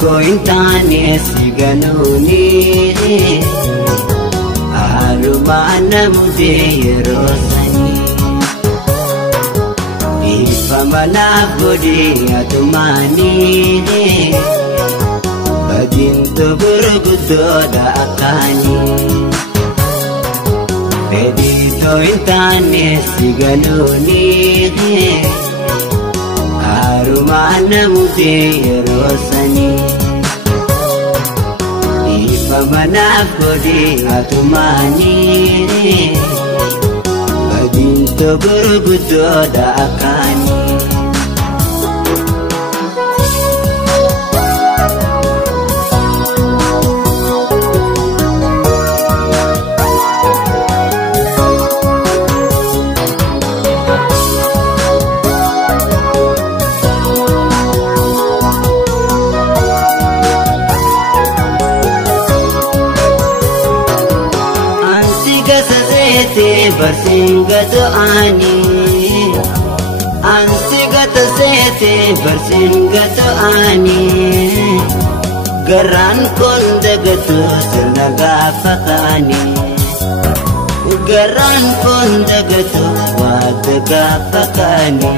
Kointane siganuni arumana mudeyerosani ifamana bodi atumani badinto burgudoda akani bedito intane siganuni arumana mudeyerosani ifamana bodi atumani badinto burgudoda akani Bersinggatu ani, ansigatu sete bersinggatu ani, geran kondagatu senaga fakani, geran kondagatu wadaga fakani,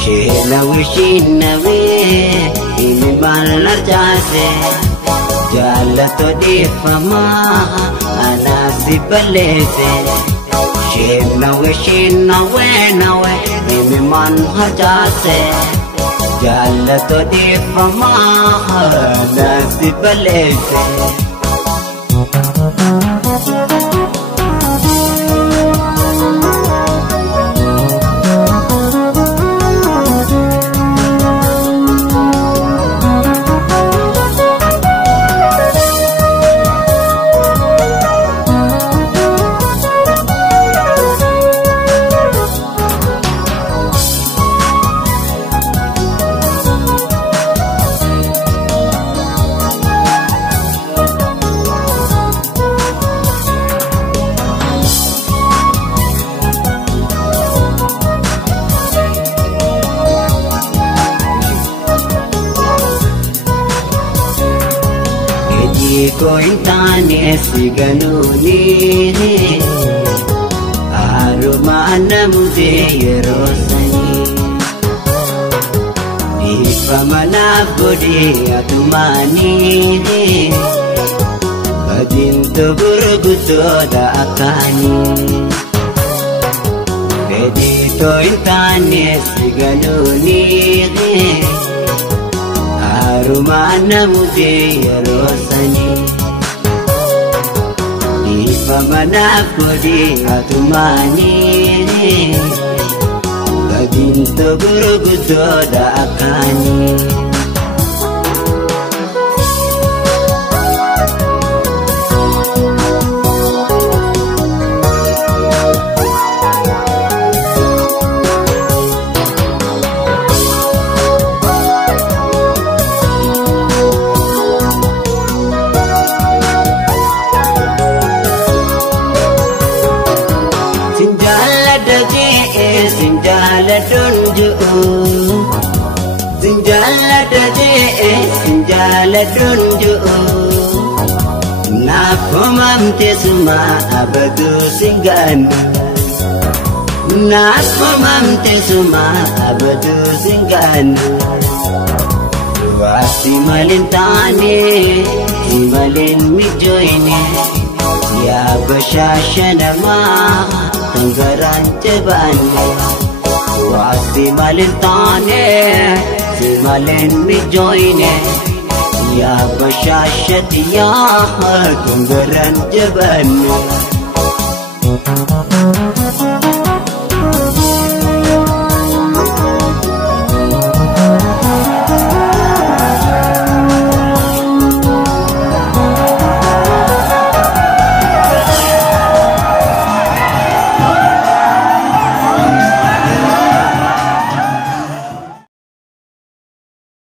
shinawi ini malar jase, jalato di fama. Anasi balese shinawe nimi man hajase jalato di fama anasi balese Kointane siganuni arumana mudeyerosani ifamana bodi atumani badinto burgudoda akani bedito intane siganuni arumana mudeyerosani ifamana bodi atumani badinto burgudoda akani Sinjala dunju Nafumamte suma abadu singanu Nafumamte suma abadu singanu Wasi malintane Simalin mijoine Ya bashashanama Tanggaran cebane Wasi malintane Simalin mijoine يا بشاشة يا تنقرن جبن